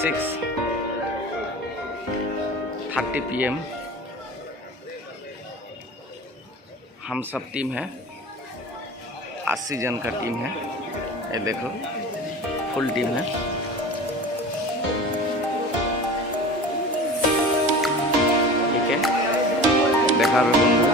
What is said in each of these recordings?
6:30 PM हम सब team है, 80 जन का टीम है। ये देखो फुल टीम है। ठीक है, देखा बंधु।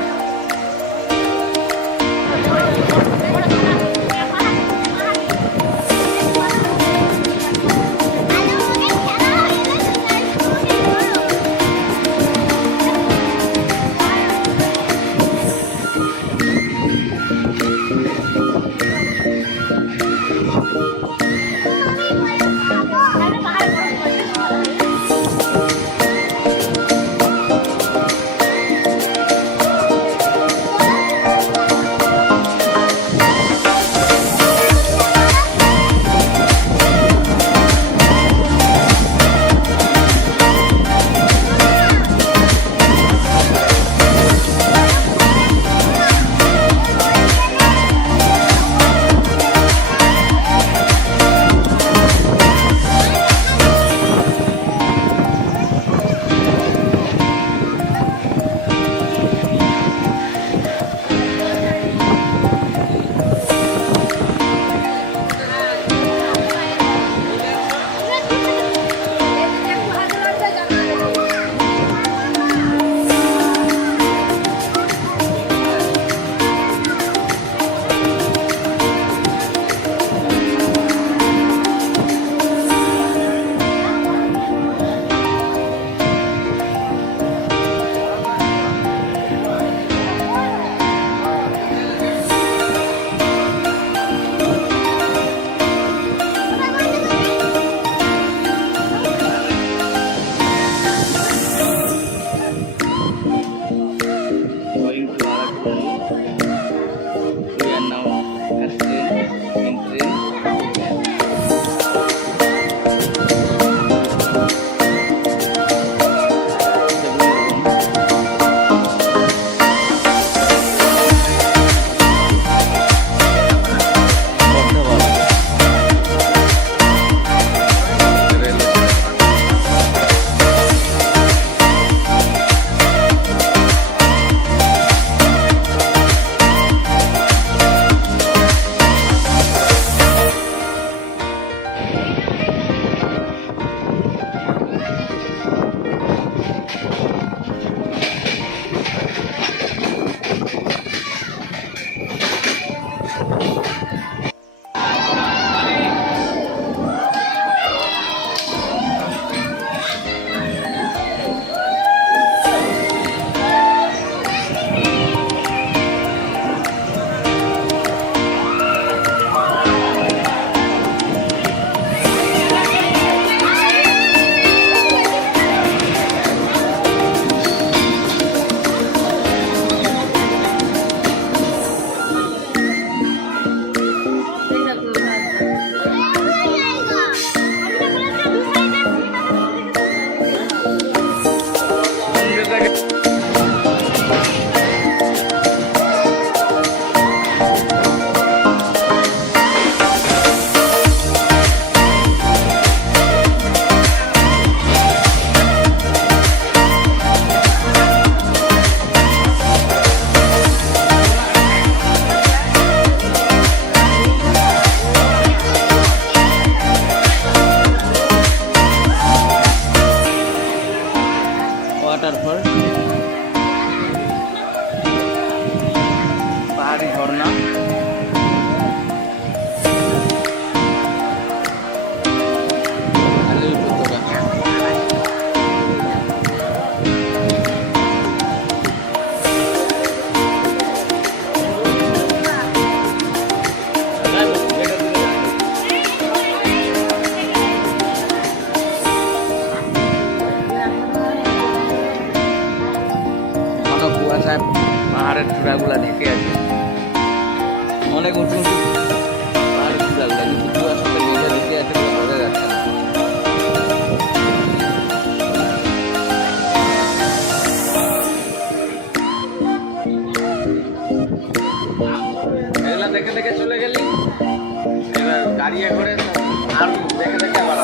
वाटरफॉल, पहाड़ी झरना, কুয়াশায় পাহাড়ের চূড়াগুলা ঢেকে আছে। অনেক উঁচু উঁচু পাহাড়ের চূড়াগুলা, কিন্তু কুয়াশাতে মেঘে ঢেকে আছে বলে বোঝা যাচ্ছে না। এগুলা দেখে দেখে চলে গেলি, এবার গাড়ি করে আর দেখে দেখে আবার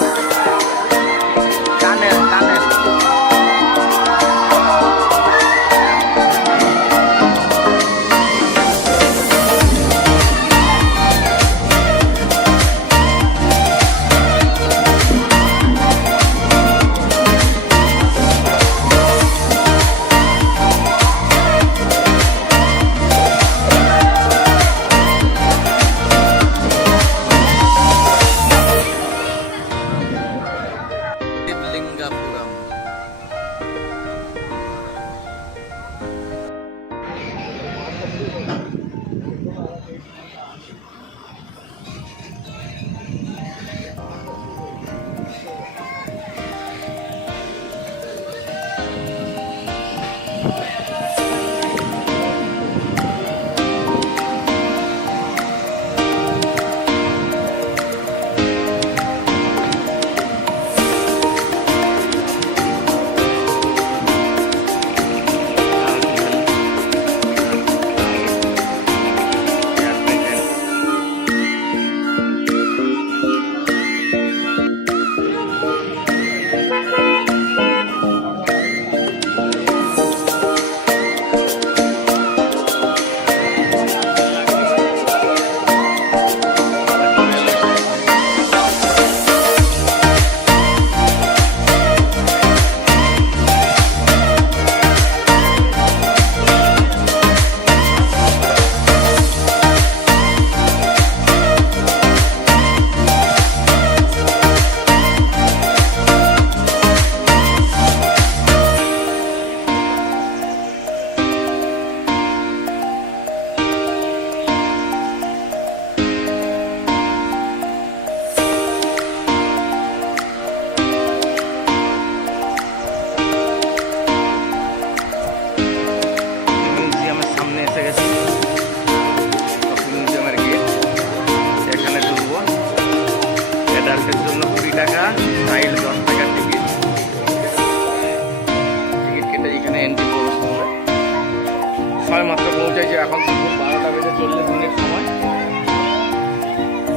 মাত্র পৌঁছেছে, এখন দুপুর 12টা বেজে 40 মিনিট সময়।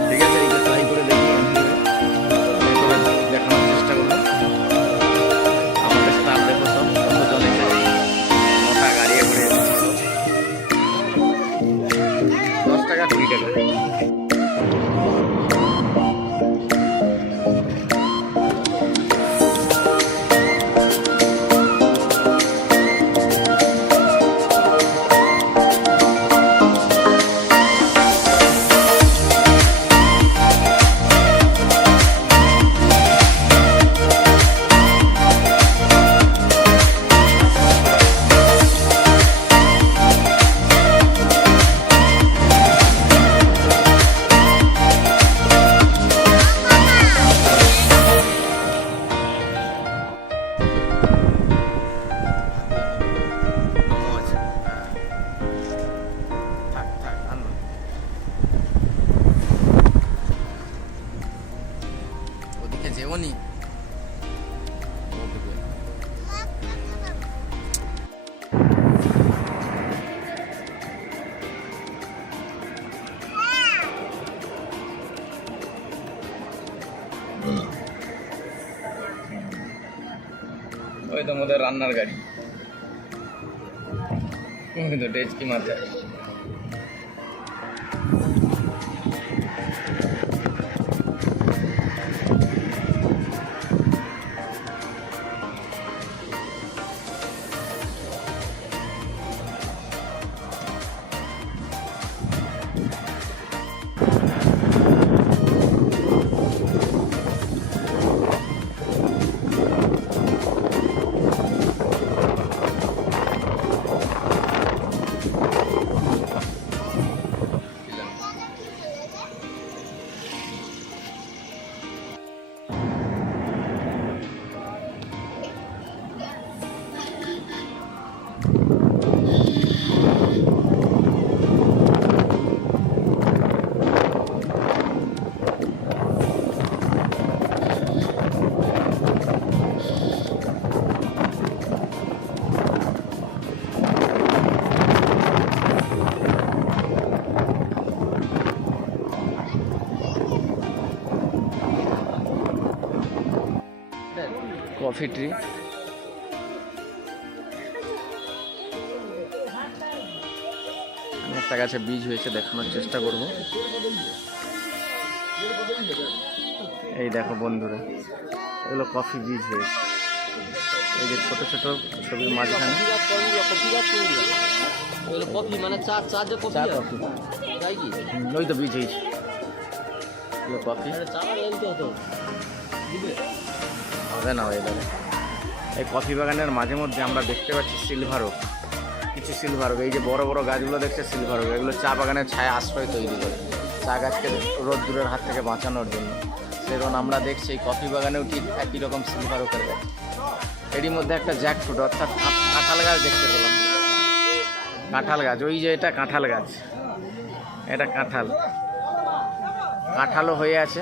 ঠিক আছে, এইটা ট্রাই করে দেখি, দেখানোর চেষ্টা করবো। আমাদের স্টাফ দেখো সব কতজন এসেছে, 9টা গাড়ি করে এসেছে সব। 10 টাকা 20 টাকা। যেওনি ওই তো আমাদের রান্নার গাড়ি, কিন্তু ডেচকি মাথায়। কফি ট্রি, একটা গাছে বীজ হয়েছে, দেখানোর চেষ্টা করব। এই দেখো বন্ধুরা, এগুলো কফি বীজ হয়েছে। এই যে ছোট ছোট ছবির মাঝখানে কফি, মানে চা কফি, ওই তো বীজ হয়েছে কফি হবে না। এই কফি বাগানের মাঝে মধ্যে আমরা দেখতে পাচ্ছি সিলভার ওক। কি কিছু সিলভার ওক, এই যে বড় বড় গাছগুলো দেখছে সিলভার ওক, এগুলো চা বাগানের ছায়া আশ্রয় তৈরি করে চা গাছকে রোদ্দুরের হাত থেকে বাঁচানোর জন্য। সেরকম আমরা দেখছি এই কফি বাগানেও ঠিক একই রকম সিলভার ওকের গাছ। এরই মধ্যে একটা জ্যাকফ্রুট অর্থাৎ কাঁঠাল গাছ দেখতে পেলাম। কাঁঠাল গাছ, ওই যে এটা কাঁঠাল গাছ, এটা কাঁঠালও হয়ে আছে।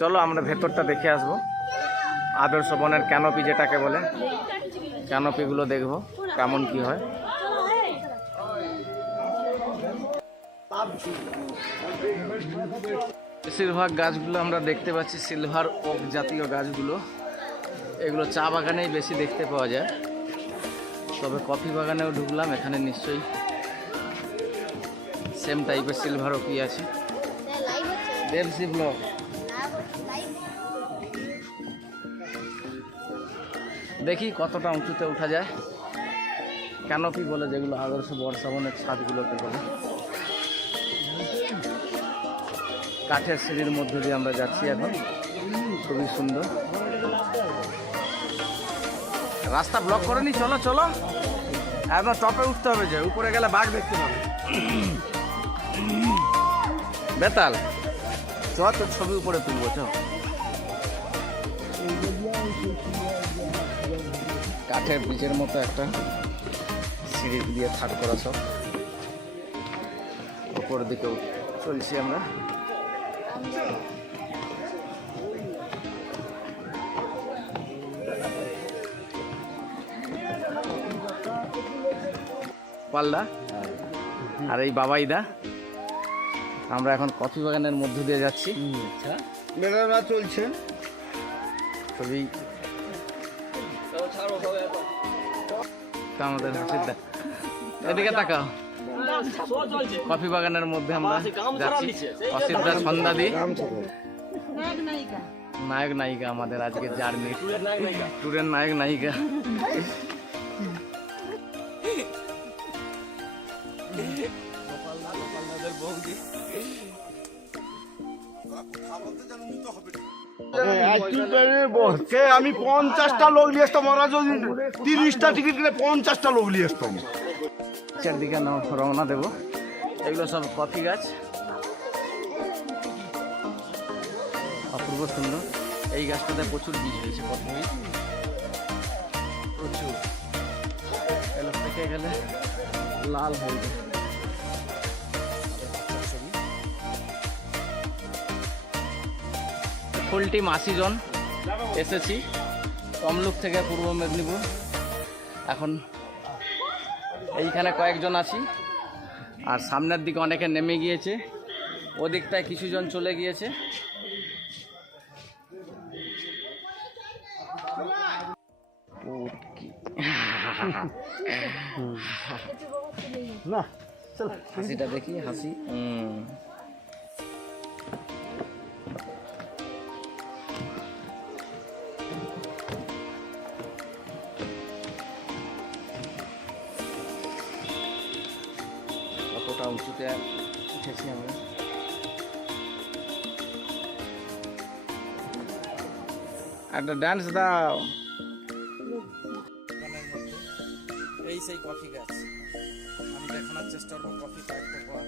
চলো আমরা ভেতরটা দেখে আসবো। আদর্শ বনের ক্যানোপি যেটাকে বলে, ক্যানোপিগুলো দেখবো কেমন কি হয়। বেশিরভাগ গাছগুলো আমরা দেখতে পাচ্ছি সিলভার ওক জাতীয় গাছগুলো, এগুলো চা বাগানেই বেশি দেখতে পাওয়া যায়। তবে কফি বাগানেও ঢুকলাম, এখানে নিশ্চয়ই সেম টাইপের সিলভার ওকই আছে। দেবসি ব্লক দেখি কতটা উঁচুতে উঠা যায়। ক্যানোপি বলে যেগুলো আদর্শ বর্ষাবনের ছাদগুলোকে বলে। কাঠের সিঁড়ির মধ্য দিয়ে আমরা যাচ্ছি এখন, খুবই সুন্দর। রাস্তা ব্লক করেনি, চলো চলো, একদম টপে উঠতে হবে, যে উপরে গেলে বাঘ দেখতে পাবে। বেতাল চ, তো ছবি উপরে তুলবো চ। কাঠের ব্রিজের মতো একটা সিঁড়ি দিয়ে থাক করা, সব উপর দিকে চলছি আমরা। পাল্লা আর এই বাবাইদা, আমরা এখন কফি বাগানের মধ্য দিয়ে যাচ্ছি। চলছে খুবই আমাদের হাসিদা, এদিকে তাকাও। কফি বাগানের মধ্যে আমরা যাচ্ছি, অসিদ্দার সন্ধ্যা দি নায়ক নায়িকা আমাদের আজকে জার্নি ট্যুরের নায়ক নায়িকা। আমি 50টা লোক নিয়ে আসতাম, ওরা যদি 30টা টিকিট কিনে 50টা লোক নিয়ে আসতাম। চারদিকে রওনা দেবো। এগুলো সব কফি গাছ, অপূর্ব সুন্দর। এই গাছটাতে প্রচুর বীজ হয়েছে, কফি বীজ প্রচুর। এগুলো থেকে গেলে লাল হয়ে যায়। ফুল টিম 80 জন এসেছি তমলুক থেকে পূর্ব মেদিনীপুর। এখন এইখানে কয়েকজন আছি, আর সামনের দিকে অনেকে নেমে গিয়েছে, ওদিকটায় কিছুজন চলে গিয়েছে। না হাসিটা দেখি, হাসি। কতটা উঁচুতে উঠেছি আমরা। একটা ডান্স দাও। এই সেই কফি গাছ, আমি দেখানোর চেষ্টা করবো কফি পাইতে পাওয়া।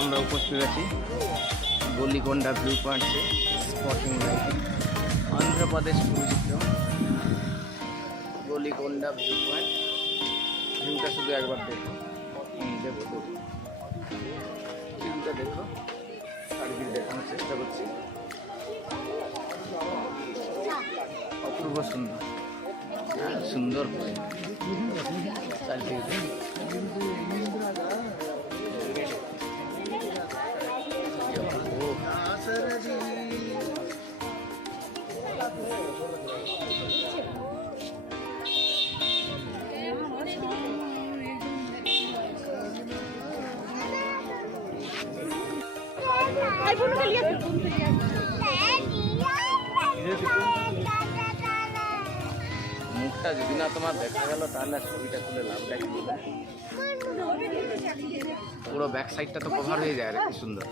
আমরা উপস্থিত আছি গোলিकोंडा व्यू पॉइंट से spotting light, Andhra Pradesh tourist गोलिकोंडा view point. ভিউটা শুধু একবার দেখো, দেখো ভিউটা দেখো, চারিদিকে দেখানোর চেষ্টা করছি। অপূর্ব সুন্দর, সুন্দর চারিদিকে। মুখটা যদি না তোমার দেখা গেল তাহলে ছবিটা তুলে লাভ দেখি। পুরো ব্যাক সাইডটা তো কভার হয়ে যায়, কি সুন্দর।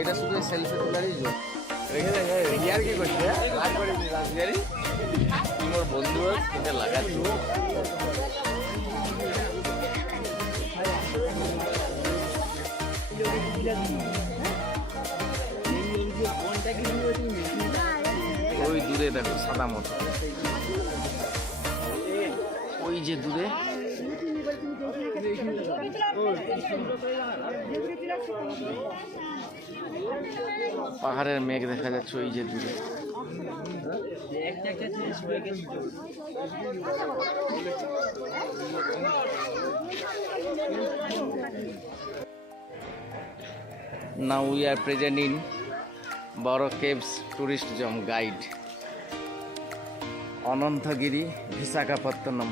এটা শুধু সেলফি তোলারই জন্য রিয়ার কি করছে, তোমার বন্ধু তোকে লাগাচ্ছি। ওই দূরে দেখো সাদা মতো, ওই যে দূরে পাহাড়ের মেঘ দেখা যাচ্ছে, ওই যে দূরে। Now we are present in Boro Caves Tourist Zone Guide, Anantagiri, Visakhapatnam.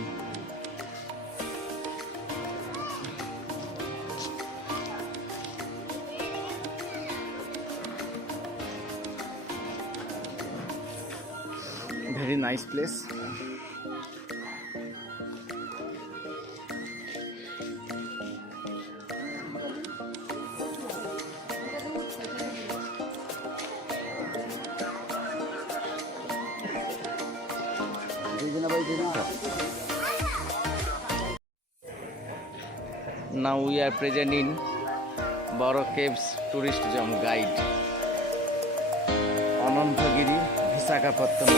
Very nice place. Now we are present in Boro Caves Tourist Zone Guide, Anantagiri, Visakhapatnam.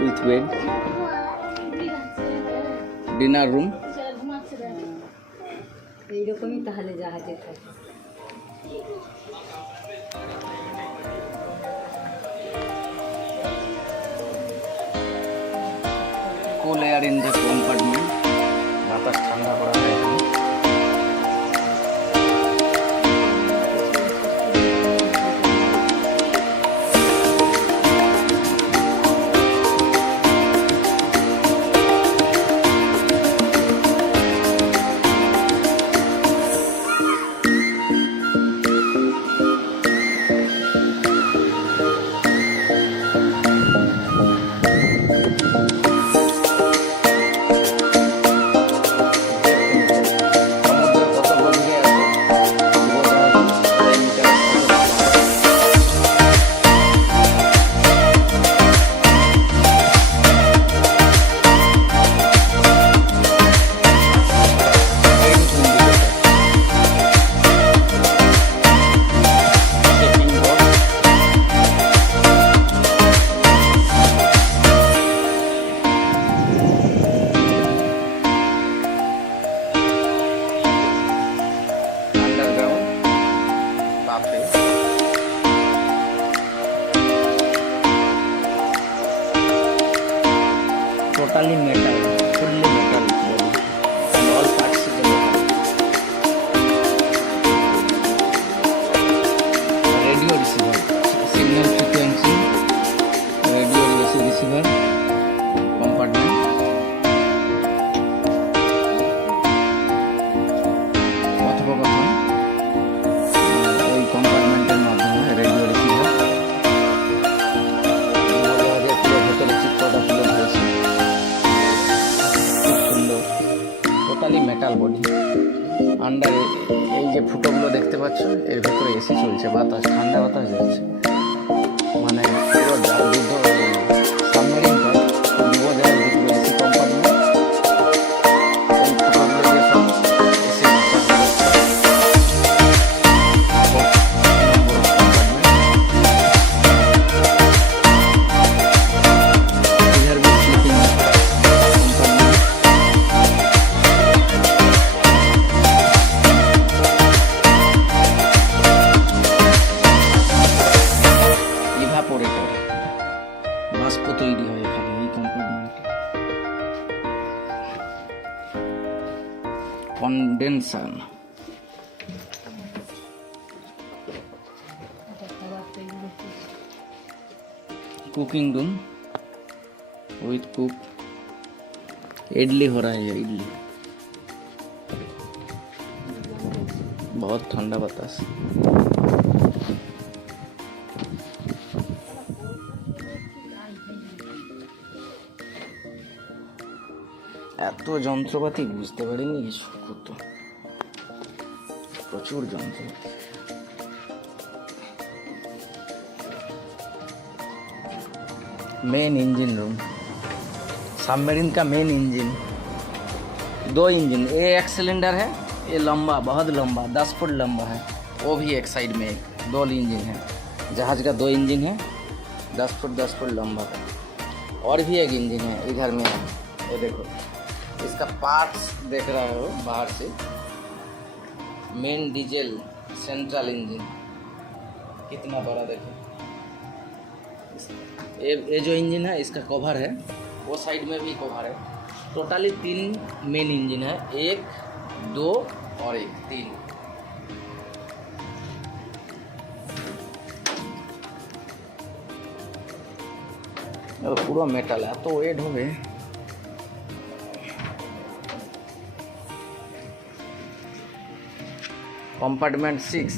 With bed, dinner room. এইরকমই তাহলে জাহাজে থাকে। কুল air in the compartment, বাতাস ঠান্ডা করা হয় এখানে। সমুদ্রের কত গভীরে আছে বোঝা যাচ্ছে। এই মিটারের সাথে underground বাফে। Totally metal, fully metal body, and all parts is metal. Radio receiver, signal frequency, radio receiver, compartment. কথোপকথন ওই কম্পার্টমেন্টের মাধ্যমে, রেডিও রিসিভার। উড়োজাহাজের পুরো ভেতরে চিত্রটা তুলে ধরেছে, খুব সুন্দর। Totally metal body. আন্ডার এই যে ফুটোগুলো দেখতে পাচ্ছ, এর ভেতরে এসি চলছে, বাতাস, ঠান্ডা বাতাস যাচ্ছে। মানে পুরো যুদ্ধ সাবমেরিনটা ডুবোজাহাজ যেগুলো এসি কম্পার্টমেন্ট, এই ফুটোগুলো দিয়ে সব এসি इधर भी स्लीपिंग ইভাপোরেটর, বাষ্প তৈরি হয় এখানে এই কম্পার্টমেন্টে। Condenser, cooking room with cook, idli हो रहा है, इडली। बहुत ठंडा बतास। এত যন্ত্রপাতি বুঝতে পারিনি কিছু করতো, প্রচুর যন্ত্রপাতি। मेन इंजन रूम, सबमरीन का मेन इंजन। 2 इंजन, ये एक सिलेंडर है, ये लंबा, बहुत लंबा, 10 फुट लंबा है। वो भी एक साइड में, एक 2 इंजन है। जहाज का 2 इंजन है, 10 फुट लंबा का। और भी एक इंजन है इधर में है, ये देखो, इसका पार्ट्स देख रहे हो बाहर से। मेन डीजल सेंट्रल इंजन कितना बड़ा देखो। ये जो इंजन है इसका कवर है, वो साइड में भी कवर है। टोटली 3 मेन इंजन है, 1, 2 और 1, 3। पूरा मेटल है तो वेट हो गए। Compartment 6,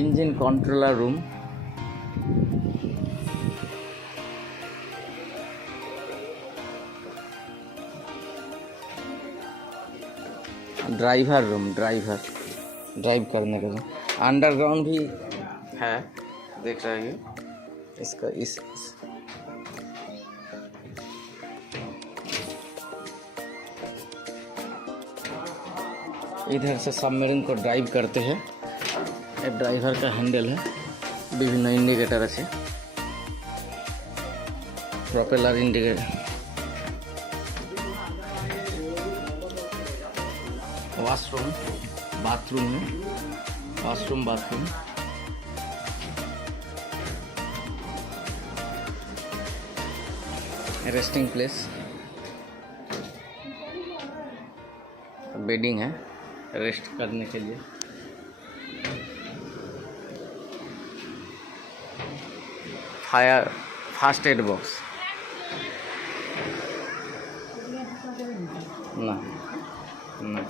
engine controller room. Driver room, drive करने का रूम। अंडरग्राउंड भी है, देख रहे हैं इसका इधर से सबमरीन को ड्राइव करते हैं। एक ड्राइवर का हैंडल है, विभिन्न इंडिकेटर আছে। प्रोपेलर इंडिकेटर, वॉशरूम बाथरूम में, washroom bathroom, resting place, bedding है रेस्ट करने के लिए, फायर फास्ट एड बॉक्स ना ना।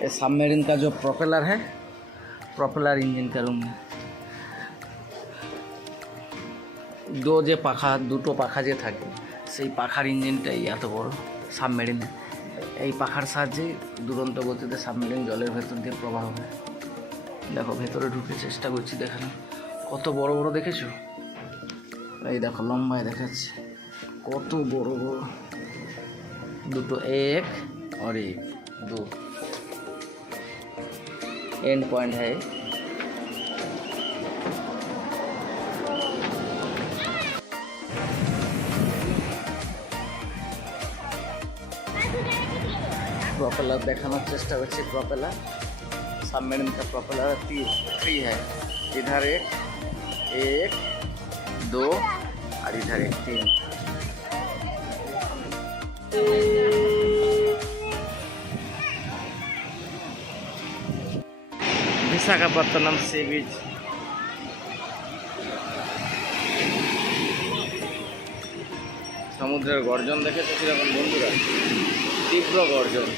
ये सबमरीन का जो प्रोपेलर है, प्रोपेलर इंजन का रूम है। দুটো পাখা যে থাকে সেই পাখার ইঞ্জিনটাই এত বড় সাবমেরিন। এই পাখার সাহায্যে দুরন্ত গতিতে সাবমেরিন জলের ভেতর দিয়ে প্রবাহ হয়। দেখো ভেতরে ঢুকে চেষ্টা করছি দেখানো, কত বড় বড় দেখেছো? এই দেখো লম্বায় দেখাচ্ছে কত বড় বড়, দুটো এক और एक दो एंड पॉइंट है। प्रोपेलर देखाনোর চেষ্টা করছি। प्रोपेलर सबमरीन का प्रोपेलर 3 है, इधर एक 2 और इधर एक 3। विशाखापत्तनम सी बीच, সমুদ্রের গর্জন দেখেছো কিরকম বন্ধুরা? তীব্র গর্জন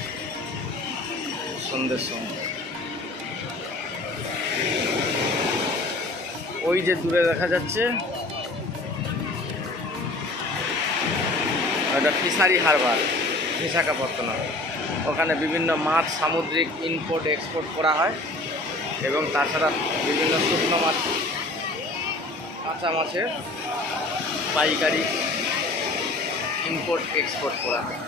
সন্ধ্যের সময়। ওই যে দূরে দেখা যাচ্ছে ওটা ফিশারি হারবার বিশাখাপত্তনম। ওখানে বিভিন্ন মাছ সামুদ্রিক ইম্পোর্ট এক্সপোর্ট করা হয় এবং তাছাড়া বিভিন্ন শুকনো মাছ, কাঁচা মাছের পাইকারি ইম্পোর্ট এক্সপোর্ট করা হয়।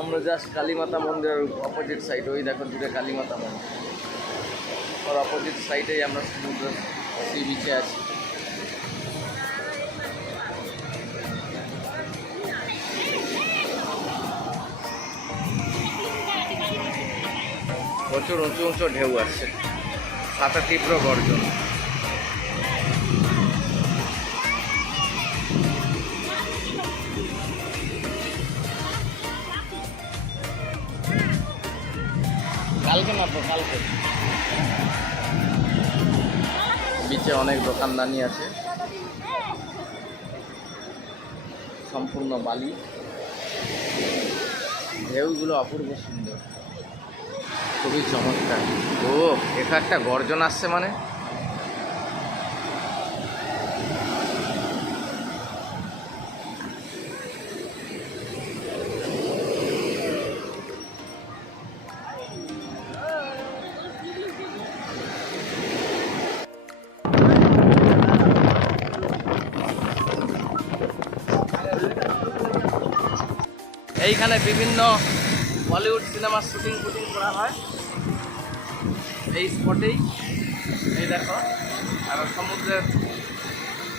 আমরা জাস্ট কালীমাতা মন্দিরের অপোজিট সাইড, ওই দেখো দূরে কালীমাতা মন্দির, ওর অপোজিট সাইডেই আমরা সমুদ্র সি বিচে আছি। প্রচুর উঁচু উঁচু ঢেউ আসছে, সাথে তীব্র গর্জন। কালকে মাত্র কালকে বিচে অনেক দোকানদানি আছে, সম্পূর্ণ বালি, ঢেউগুলো অপূর্ব সুন্দর, খুবই চমৎকার। ও এখানে একটা গর্জন আসছে মানে এইখানে বিভিন্ন বলিউড সিনেমার শুটিং করা হয় এই স্পটেই। এই দেখো, আর সমুদ্রের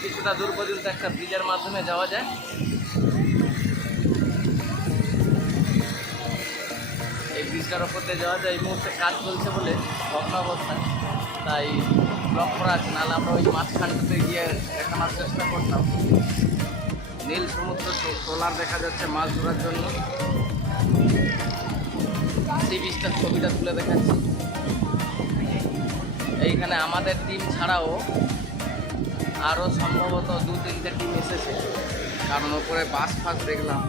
কিছুটা দূর পর্যন্ত একটা ব্রিজের মাধ্যমে যাওয়া যায়। এই ব্রিজটার ওপর দিয়ে যাওয়া যায়। এই মুহূর্তে কাজ চলছে বলে ভগ্নাবস্থা, তাই ব্লক করা আছে, নাহলে আমরা ওই মাঝখানটাতে গিয়ে দেখানোর চেষ্টা করতাম। নীল সমুদ্র ট্রলার দেখা যাচ্ছে মাছ ধরার জন্য। সি বিচটার ছবিটা তুলে দেখাচ্ছি। এইখানে আমাদের টিম ছাড়াও আরও সম্ভবত 2-3টে টিম এসেছে, কারণ ওপরে বাস ফাস দেখলাম।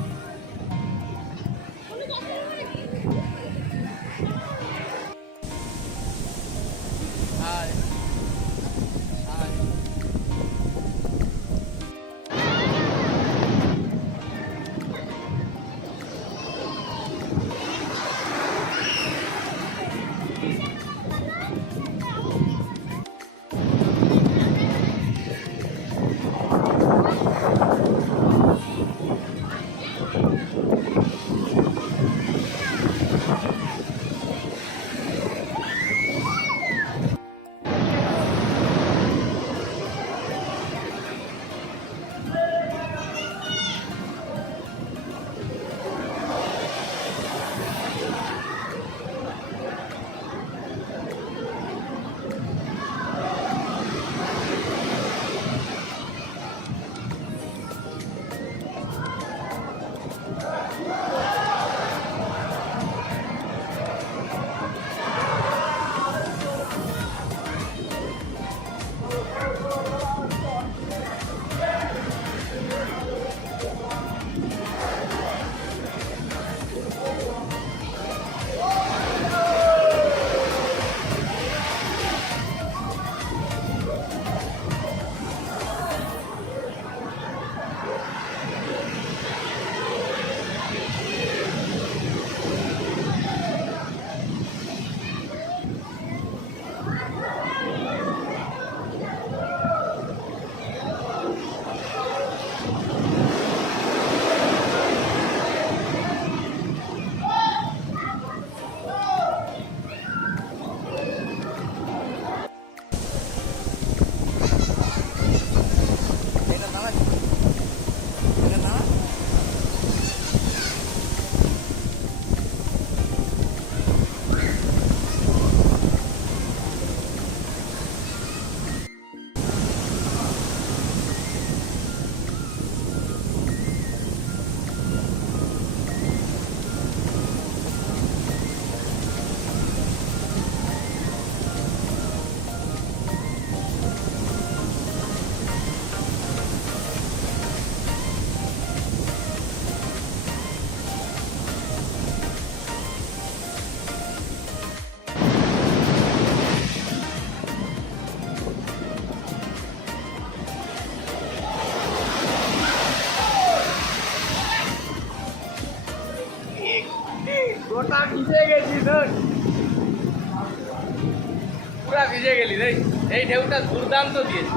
পুরা ভিজে গেলি রে, এই ঢেউটা দুর্দান্ত দিয়েছে।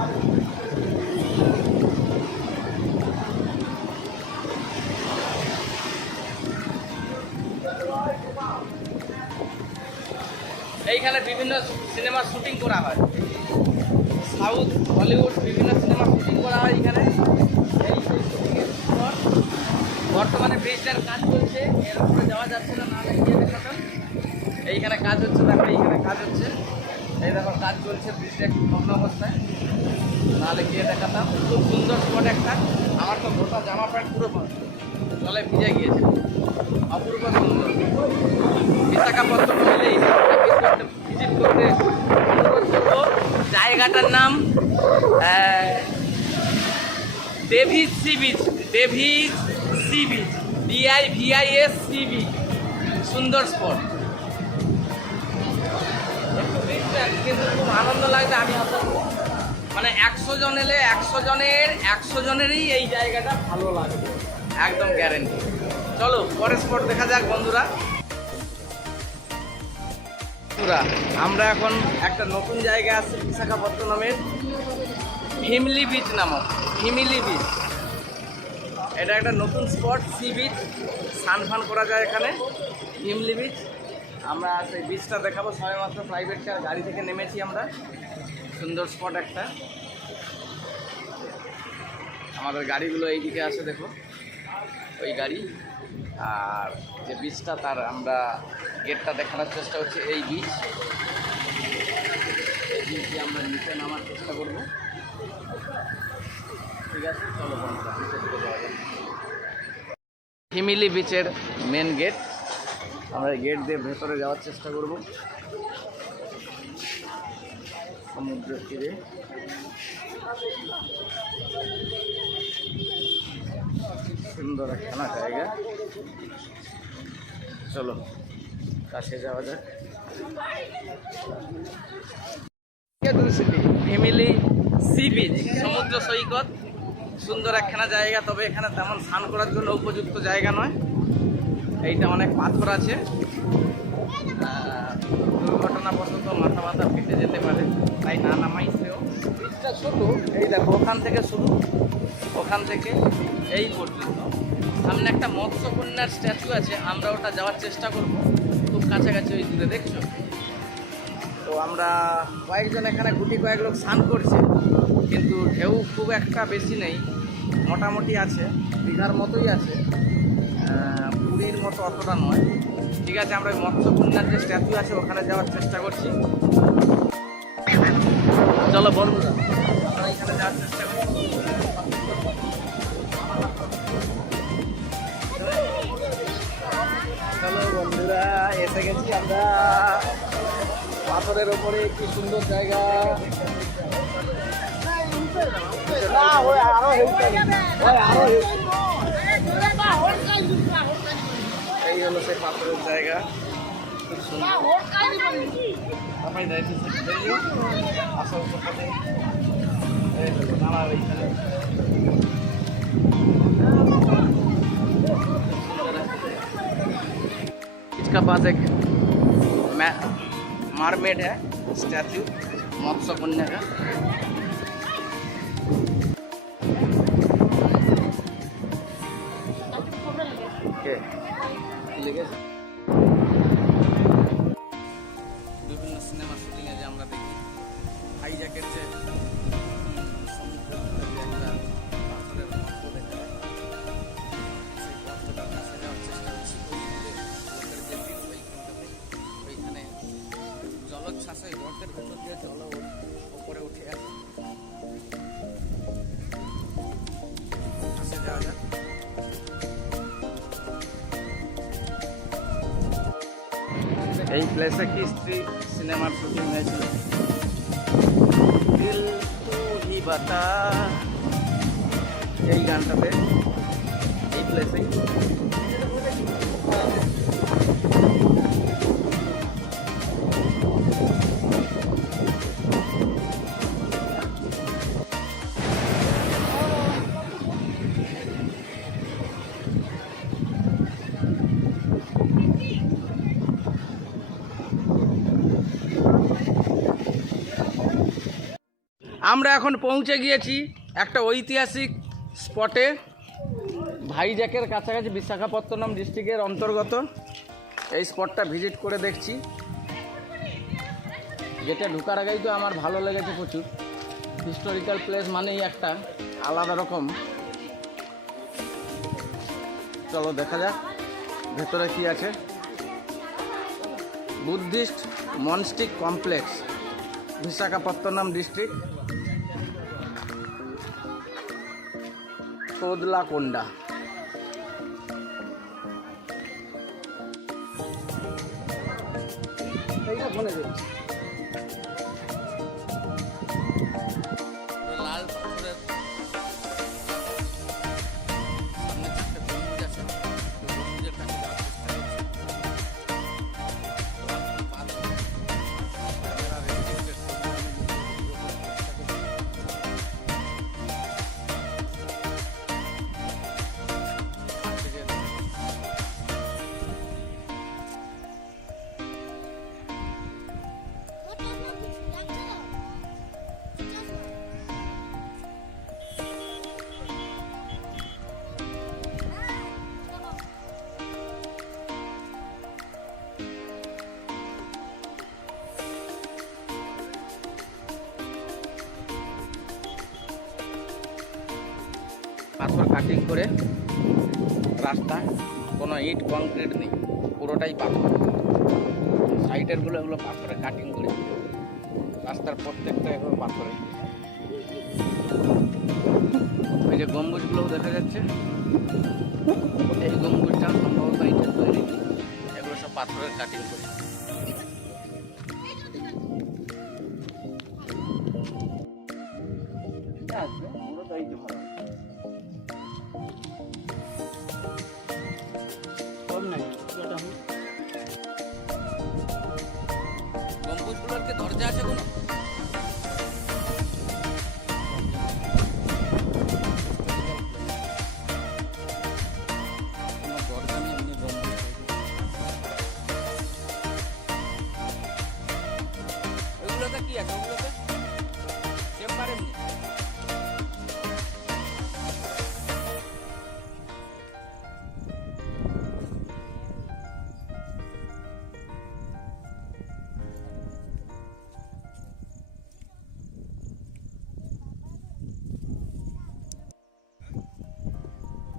এইখানে বিভিন্ন সিনেমার শুটিং করা হয়, সাউথ হলিউড বিভিন্ন সিনেমার শুটিং করা হয় এখানে। এই সেই শুটিংয়ের স্পট। বর্তমানে ব্রিজটার কাজ চলছে, এর উপরে যাওয়া যাচ্ছে না, নাহলে গিয়ে দেখাতাম। এইখানে কাজ হচ্ছে, দেখো এইখানে কাজ হচ্ছে, এই দেখো কাজ চলছে, ব্রিজটা একটু ভগ্ন অবস্থায়, নাহলে গিয়ে দেখাতাম। খুব সুন্দর স্পট একটা। আমার তো গোটা জামা প্যান্ট পুরো জলে ভিজে গিয়েছে, অপূর্ব সুন্দর। বিশাখাপত্তনম মিলে এই স্পটটা ভিজিট করতে অনুরোধ করবো। জায়গাটার নাম Davis sea beach, Davis sea beach, DIVIS sea beach. সুন্দর স্পট, কিন্তু খুব আনন্দ লাগবে। আমি মানে 100 জন এলে 100 জনেরই এই জায়গাটা ভালো লাগবে, একদম গ্যারেন্টি। চলো পরের স্পট দেখা যাক বন্ধুরা। আমরা এখন একটা নতুন জায়গায় আছি বিশাখাপত্তনমের, হিমলি বিচ নামক। হিমলি বিচ এটা একটা নতুন স্পট, সি বিচ, স্নান করা যায় এখানে, হিমলি বিচ। আমরা সেই বিচটা দেখাবো, সবেমাত্র প্রাইভেট কার গাড়ি থেকে নেমেছি আমরা। সুন্দর স্পট একটা। আমাদের গাড়িগুলো এইদিকে আসে, দেখো ওই গাড়ি। আর যে বিচটা, তার আমরা গেটটা দেখানোর চেষ্টা করছি। এই বিচ, এই বিচে আমরা নিচে নামার চেষ্টা করবো। ঠিক আছে, চলো বন্ধুরা নিচে দিকে যাওয়া যাক। হিমিলি বিচের মেন গেট, আমরা গেট দিয়ে ভেতরে যাওয়ার চেষ্টা করব। সমুদ্রের তীরে সুন্দর একখানা জায়গা। চলো কাছে যাওয়া যাক। ফ্যামিলি সি বিচ, সমুদ্র সৈকত, সুন্দর একখানা জায়গা। তবে এখানে তেমন স্নান করার জন্য উপযুক্ত জায়গা নয়। এইটা অনেক পাথর আছে, দুর্ঘটনাবশত মাথা ফেটে যেতে পারে, তাই না নামাইছেও। বিচটা ছোট, এই দেখো ওখান থেকে শুরু, ওখান থেকে এই পর্যন্ত। সামনে একটা মৎস্যকন্যার স্ট্যাচু আছে, আমরা ওটা যাওয়ার চেষ্টা করব, খুব কাছাকাছি ওই দূরে, দেখছো তো। আমরা কয়েকজন এখানে কয়েক লোক স্নান করছে, কিন্তু ঢেউ খুব একটা বেশি নেই, মোটামুটি আছে, দীঘার মতোই আছে, পুরীর মতো অতটা নয়। ঠিক আছে, আমরা ওই মৎস্যকন্যার যে স্ট্যাচু আছে ওখানে যাওয়ার চেষ্টা করছি। চলো বন্ধুরা আমরা এখানে যাওয়ার চেষ্টা করছি। চলো বন্ধুরা, এসে গেছি আমরা পাথরের ওপরে, কি সুন্দর জায়গা। এই হলো সেই পাথরের জায়গা, খুব সুন্দর। আসল পথে এইখানে इसका पास एक मारमेड है, स्टैचू मत्स्य कन्या का। বিভিন্ন সিনেমা শুটিংয়ে যে আমরা দেখি, হাইজ্যাকের যে সমুদ্র একটা পাথরের মতো দেখা যায়, সেই পথটার কাছে যাওয়ার চেষ্টা করছি। লোকের যে ভিউ, ওইখানে জলোচ্ছ্বাস, ওই গর্তের ভেতর দিয়ে জল ওপরে উঠে আসে। কাছে যাওয়া যাক। এই প্লেসে কি স্ত্রী সিনেমার শুটিং হয়েছিল, দিল তু হি বাতা, এই গানটাতে এই প্লেসেই। আমরা এখন পৌঁছে গিয়েছি একটা ঐতিহাসিক স্পটে, ভাইজ্যাকের কাছাকাছি, বিশাখাপত্তনম ডিস্ট্রিক্টের অন্তর্গত। এই স্পটটা ভিজিট করে দেখছি, যেটা ঢোকার আগেই তো আমার ভালো লেগেছে প্রচুর। হিস্টোরিক্যাল প্লেস মানেই একটা আলাদা রকম। চলো দেখা যাক ভেতরে কি আছে। Buddhist monastic complex, Visakhapatnam district, Kodlakonda. এইটা ফোনে দেখছি। লাল পাথরের সামনে চারটে গম্বুজ আছে, গম্বুজের কাছে যাওয়ার চেষ্টা করছি। পাথর কাটিং করে রাস্তা, কোনো ইট কংক্রিট নেই, পুরোটাই পাথর। সাইডেরগুলো এগুলো পাথরে কাটিং করে, রাস্তার প্রত্যেকটা এগুলো পাথরে। ওই যে গম্বুজগুলোও দেখা যাচ্ছে, এই গম্বুজটা সম্ভবত ইটের তৈরি, এগুলো সব পাথরের কাটিং করে। গম্বুজগুলোর কি দরজা আছে কোনো? দরজা নেই, এমনি গম্বুজ। ওইগুলোতে কি আছে? ওগুলোতে চেম্বার এমনি।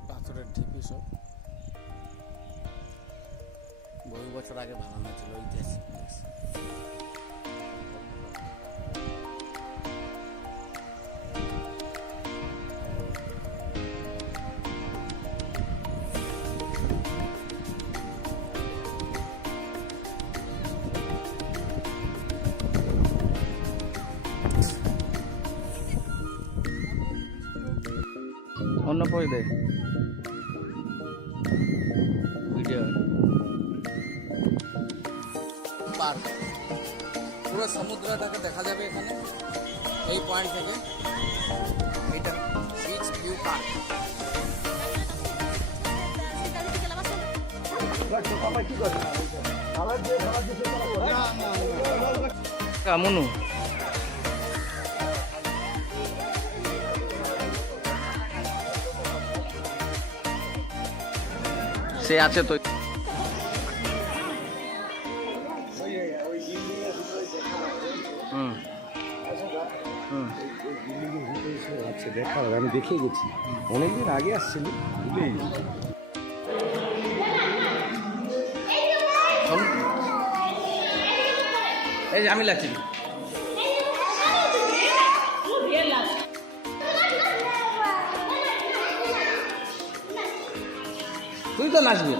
পাথরের ঢিপি সব বহু বছর আগে বানানো ছিল, ঐতিহাসিক প্লেস। অন্য পয়সা দে ভিডিও পার্ক, পুরো সমুদ্রটাকে দেখা যাবে এখানে এই পয়েন্ট থেকে। এটা বিচ ভিউ পার্ক। মনু সে আছে তো। আচ্ছা দেখা হবে, আমি দেখে গেছি অনেকদিন আগে আসছিলাম, ভুলেই গেছি। এই যে আমি লাগছি, তুই তো নাচবি।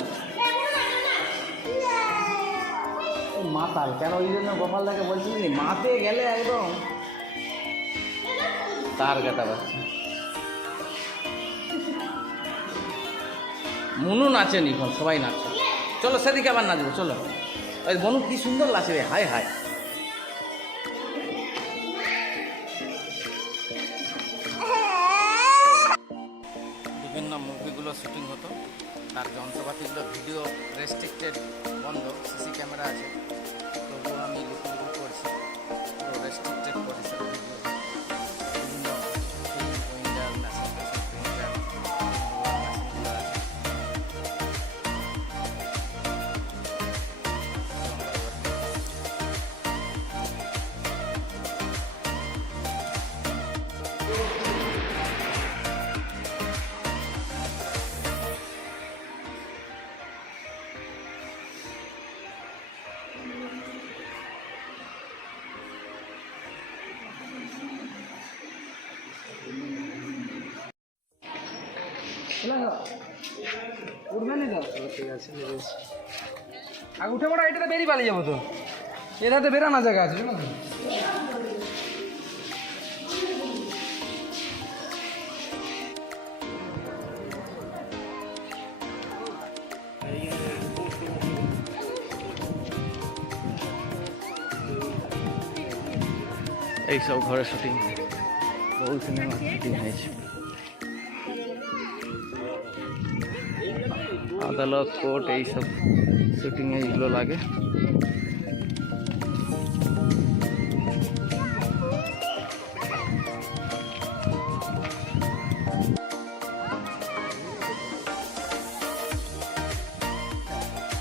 মাতাল কেন? ওই জন্য গোপালদাকে বলছিলি মাতে গেলে একদম তার কাটা পাচ্ছে। মনু নাচেনি, এখন সবাই নাচছে। চলো সেদিকে আবার নাচবো, চলো। ওই মনু কি সুন্দর নাচে রে, হায় হায়। বিভিন্ন মুভিগুলো শুটিং হতো, তার যন্ত্রপাতিগুলো ভিডিও রেস্ট্রিক্টেড, বন্ধ, সিসি ক্যামেরা আছে, তবুও আমি লুকু করছি, পুরো রেস্ট্রিক্টেড পরিসরে ভিডিও। উঠবে না তো ঠিক আছে আর উঠে পড়া এটাতে বেরিয়ে পালিয়ে যাবো তো এটাতে বেরানো জায়গা আছে জানো তো এইসব ঘরে শুটিং, বহু সিনেমা শুটিং হয়েছে। আদালত, কোর্ট, এইসব শুটিং এইগুলো লাগে।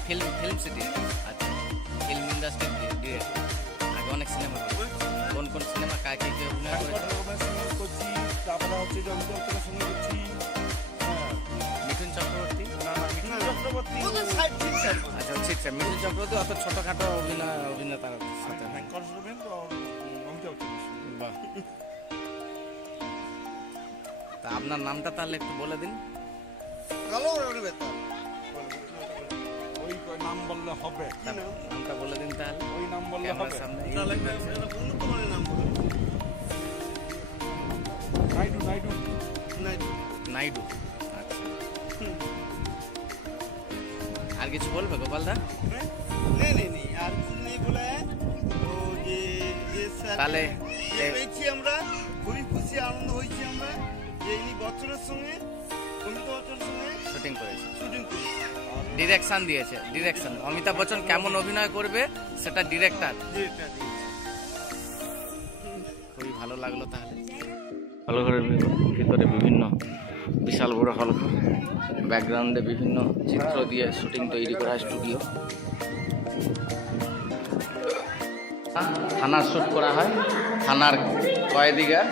ফিল্ম সিটি, আচ্ছা, ফিল্ম ইন্ডাস্ট্রি ডিরেক্টর। আগে অনেক সিনেমা করেছে। কোন কোন সিনেমা কাকে কে অভিনয় করেছে? করছি, তারপরে হচ্ছে যে অমিতাভ বচ্চনের সঙ্গে করছি। মিঠুন চক্রবর্তী। মিঠুন চক্রবর্তী আচ্ছা, ঠিক আছে। মিঠুন চক্রবর্তী অত ছোটখাটো অভিনেতার সাথে না। বাহ। তা আপনার নামটা তাহলে একটু বলে দিন। ওই নাম বললে হবে, নামটা বলে দিন তাহলে। ওই নাম বললে ক্যামেরার হবে। সামনে। নাইডু নাইডু নাইডু। আচ্ছা, আর কিছু বলবে গোপালদা? नहीं আর কিছু নেই বলে ও যে তাহলে পেয়েছি আমরা খুবই খুশি আনন্দ হয়েছি আমরা যে এই বছরের সঙ্গে অমিতাভ বচ্চনের সঙ্গে শুটিং করেছে, শুটিং করেছি। ডিরেকশন দিয়েছে। ডিরেকশন অমিতাভ বচ্চন কেমন অভিনয় করবে সেটা ডিরেক্টর। যেটা দিয়েছি খুবই ভালো লাগলো। তাহলে হলঘরের ভিতরে বিভিন্ন বিশাল বড় হলঘর, ব্যাকগ্রাউন্ডে বিভিন্ন চিত্র দিয়ে শুটিং তৈরি করা হয়। স্টুডিও, থানার শ্যুট করা হয়। থানার কয়েদিগার,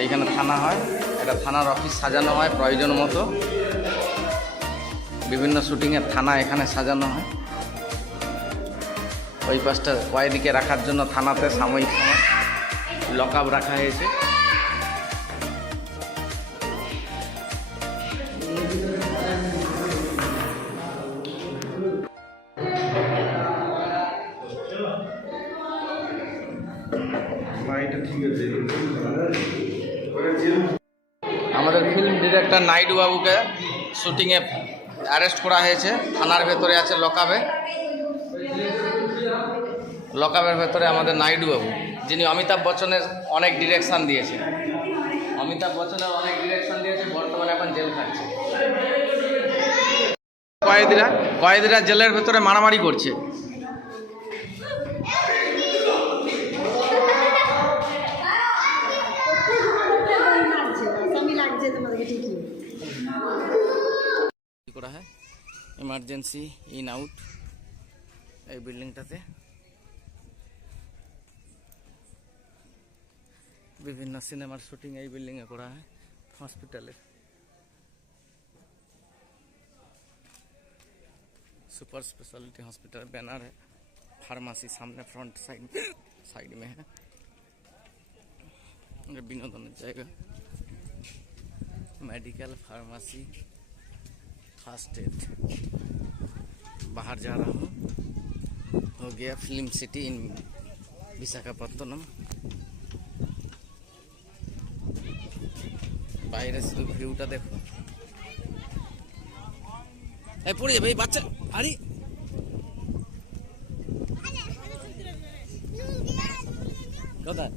এইখানে থানা হয়। এটা থানার অফিস সাজানো হয় প্রয়োজন মতো। বিভিন্ন শুটিংয়ের থানা এখানে সাজানো হয়। ওই পাশটা কয়েদিকে রাখার জন্য থানাতে সাময়িক সময় লক আপ রাখা হয়েছে। আমাদের ফিল্ম ডিরেক্টর নাইডু বাবুকে শুটিংয়ে অ্যারেস্ট করা হয়েছে। থানার ভেতরে আছে লকআপে। লকআপের ভেতরে আমাদের নাইডু বাবু, যিনি অমিতাভ বচ্চনের অনেক ডিরেকশন দিয়েছে। অমিতাভ বচ্চনের অনেক ডিরেকশন দিয়েছে, বর্তমানে এখন জেল খাটছে। কয়েদিরা জেলের ভেতরে মারামারি করছে। করা হয় ইমার্জেন্সি ইন আউট এই বিল্ডিংটাতে। বিভিন্ন সিনেমার শুটিং এই বিল্ডিংয়ে করা হয়। হসপিটালে सुपर स्पेशलिटी हॉस्पिटल बैनर है। फार्मेसी सामने फ्रंट साइड में है। विनोदन जाएगा मेडिकल फार्मेसी फर्स्ट एड। बाहर जा रहा हूँ। हो गया फिल्म सिटी इन विशाखापत्तनम। বাইরে শুধু ভিউটা দেখো। এই পড়ে যাবে এই বাচ্চা। আরে কোথায়?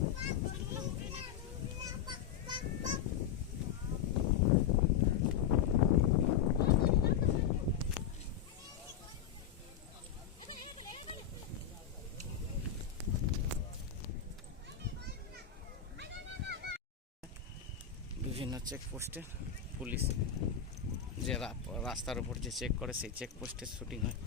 বিভিন্ন চেকপোস্টে পুলিশ যে রাস্তার উপর যে চেক করে সেই চেকপোস্টের শুটিং হয়।